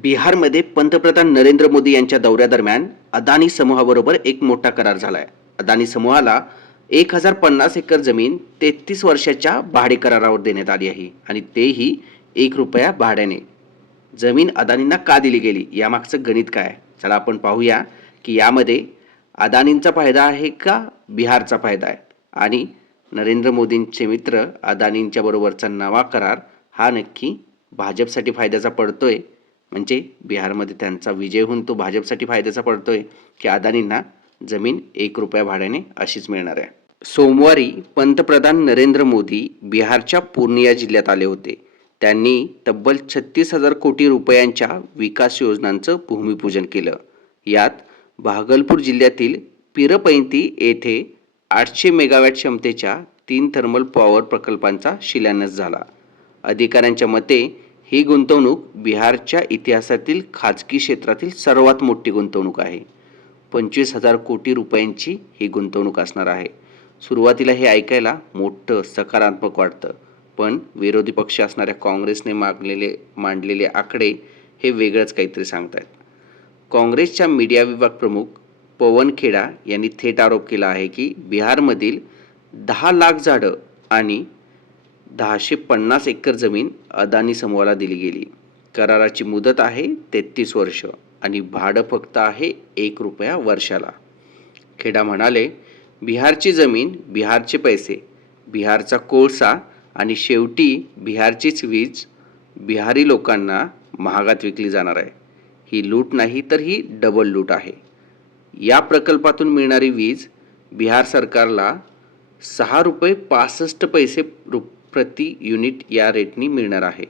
बिहारमध्ये पंतप्रधान नरेंद्र मोदी यांच्या दौऱ्यादरम्यान अदानी समूहाबरोबर एक मोठा करार झाला आहे अदानी समूहाला एक हजार पन्नास एकर जमीन तेहतीस वर्षाच्या भाडे करारावर देण्यात आली आहे आणि तेही एक रुपया भाड्याने. जमीन अदानींना का दिली गेली? यामागचं गणित काय? आहे? चला आपण पाहूया की यामध्ये अदानींचा फायदा आहे का बिहारचा फायदा आहे? आणि नरेंद्र मोदींचे मित्र अदानींच्या बरोबरचा नवा करार हा नक्की भाजपसाठी फायद्याचा पडतोय म्हणजे बिहारमध्ये त्यांचा विजय होऊन तो भाजपसाठी फायद्याचा पडतोय की अदानींना जमीन एक रुपया भाड्याने अशीच मिळणार आहे. सोमवारी पंतप्रधान नरेंद्र मोदी बिहारच्या पूर्णिया जिल्ह्यात आले होते. त्यांनी तब्बल छत्तीस हजार कोटी रुपयांच्या विकास योजनांचं भूमिपूजन केलं. यात भागलपूर जिल्ह्यातील पिरपैंती येथे आठशे मेगावॅट क्षमतेच्या तीन थर्मल पॉवर प्रकल्पांचा शिलान्यास झाला. अधिकाऱ्यांच्या मते ही गुंतवणूक बिहारच्या इतिहासातील खाजगी क्षेत्रातील सर्वात मोठी गुंतवणूक आहे. पंचवीस हजार कोटी रुपयांची ही गुंतवणूक असणार आहे. सुरुवातीला हे ऐकायला मोठं सकारात्मक वाटतं. पण विरोधी पक्ष असणाऱ्या काँग्रेसने मागलेले मांडलेले आकडे हे वेगळंच काहीतरी सांगतायत. काँग्रेसच्या मीडिया विभाग प्रमुख पवन खेडा यांनी थेट आरोप केला आहे की बिहारमधील दहा लाख झाडं आणि दहाशे पन्नास एकर जमीन अदानी समूहाला दिली गेली. कराराची मुदत आहे तेहतीस वर्ष आणि भाडं फक्त आहे एक रुपया वर्षाला. खेडा म्हणाले बिहारची जमीन बिहारचे पैसे बिहारचा कोळसा आणि शेवटी बिहारचीच वीज बिहारी लोकांना महागात विकली जाणार आहे. ही लूट नाही तर ही डबल लूट आहे. या प्रकल्पातून मिळणारी वीज बिहार सरकारला सहा रुपये पासष्ट पैसे रुप प्रति युनिट या रेटनी मिळणार आहे.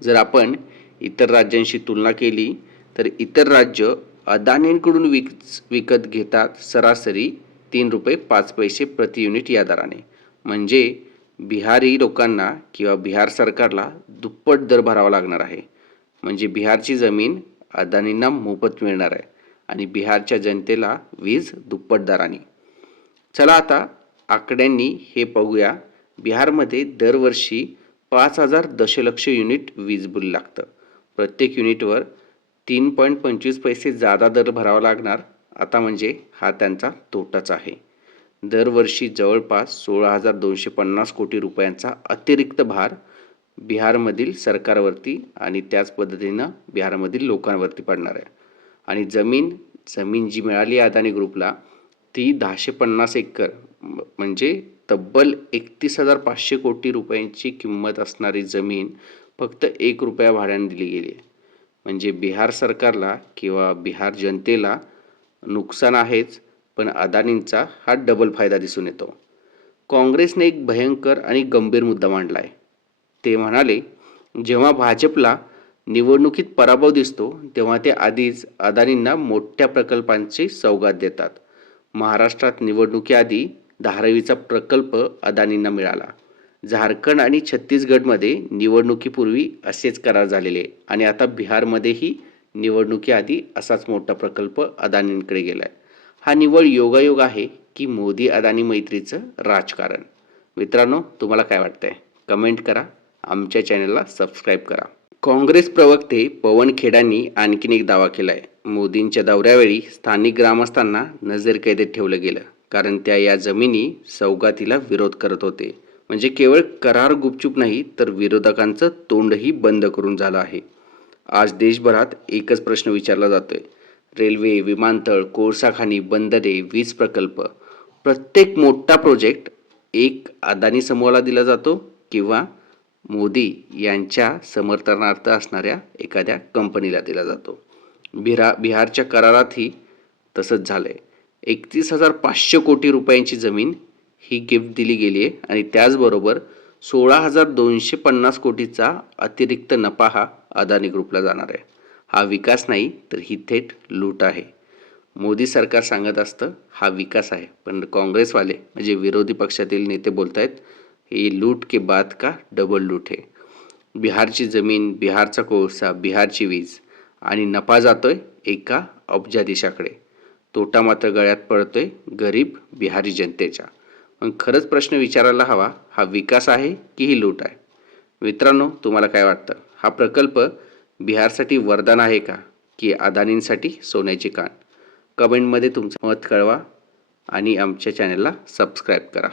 जर आपण इतर राज्यांशी तुलना केली तर इतर राज्य अदानींकडून विक विकत घेतात सरासरी तीन रुपये पाच पैसे प्रति युनिट या दराने. म्हणजे बिहारी लोकांना किंवा बिहार सरकारला दुप्पट दर भरावा लागणार आहे. म्हणजे बिहारची जमीन अदानींना मोफत मिळणार आहे आणि बिहारच्या जनतेला वीज दुप्पट दराने. चला आता आकड्यांनी हे पाहूया. बिहारमध्ये दरवर्षी पाच हजार दशलक्ष युनिट वीज बिल लागतं. प्रत्येक युनिटवर तीन पॉईंट पंचवीस पैसे जादा दर भरावा लागणार आता म्हणजे हा त्यांचा तोटाच आहे. दरवर्षी जवळपास सोळा हजार दोनशे पन्नास कोटी रुपयांचा अतिरिक्त भार बिहारमधील सरकारवरती आणि त्याच पद्धतीनं बिहारमधील लोकांवरती पडणार आहे. आणि जमीन जमीन जी मिळाली अदानी ग्रुपला ती दहाशे पन्नास एकर म्हणजे तब्बल एकतीस हजार पाचशे कोटी रुपयांची किंमत असणारी जमीन फक्त एक रुपया भाड्याने दिली गेली आहे. म्हणजे बिहार सरकारला किंवा बिहार जनतेला नुकसान आहेच पण अदानींचा हा डबल फायदा दिसून येतो. काँग्रेसने एक भयंकर आणि गंभीर मुद्दा मांडला आहे. ते म्हणाले जेव्हा भाजपला निवडणुकीत पराभव दिसतो तेव्हा ते आधीच अदानींना मोठ्या प्रकल्पांची सौगात देतात. महाराष्ट्रात निवडणुकीआधी धारावीचा प्रकल्प अदानींना मिळाला. झारखंड आणि छत्तीसगडमध्ये निवडणुकीपूर्वी असेच करार झालेले आणि आता बिहारमध्येही निवडणुकीआधी असाच मोठा प्रकल्प अदानींकडे गेला आहे हा निवड योगायोग आहे की मोदी अदानी मैत्रीचं राजकारण. मित्रांनो तुम्हाला काय वाटतंय? कमेंट करा. आमच्या चॅनलला सबस्क्राईब करा. काँग्रेस प्रवक्ते पवन खेडांनी आणखीन एक दावा केला आहे मोदींच्या दौऱ्यावेळी स्थानिक ग्रामस्थांना नजरकैदेत ठेवलं गेलं कारण त्या या जमिनी सौगातीला विरोध करत होते. म्हणजे केवळ करार गुपचूप नाही तर विरोधकांचं तोंडही बंद करून झालं आहे. आज देशभरात एकच प्रश्न विचारला जातोय. रेल्वे विमानतळ कोळसाखाणी बंदरे वीज प्रकल्प. प्रत्येक मोठा प्रोजेक्ट एक अदानी समूहाला दिला जातो किंवा मोदी यांच्या समर्थनार्थ असणाऱ्या एखाद्या कंपनीला दिला जातो. बिहार बिहारच्या करारातही तसंच झालं आहे एकतीस हजार पाचशे कोटी रुपयांची जमीन ही गिफ्ट दिली गेली आहे आणि त्याचबरोबर सोळा हजार दोनशे पन्नास कोटीचा अतिरिक्त नफा हा अदानी ग्रुपला जाणार आहे. हा विकास नाही तर ही थेट लूट आहे. मोदी सरकार सांगत असतं हा विकास आहे. पण काँग्रेसवाले म्हणजे विरोधी पक्षातील नेते बोलत आहेत ही लूट के बाद का डबल लूट आहे बिहारची जमीन बिहारचा कोळसा बिहारची वीज आणि नफा जातोय एका अब्जाधीशाकडे तोटा मात्र गळ्यात पडतोय गरीब बिहारी जनतेच्या. मग खरंच प्रश्न विचारायला हवा हा विकास आहे की ही लूट आहे? मित्रांनो तुम्हाला काय वाटतं? हा प्रकल्प बिहारसाठी वरदान आहे का? की अदानींसाठी सोन्याची कान? कमेंटमध्ये तुमचं मत कळवा आणि आमच्या चॅनलला सबस्क्राईब करा.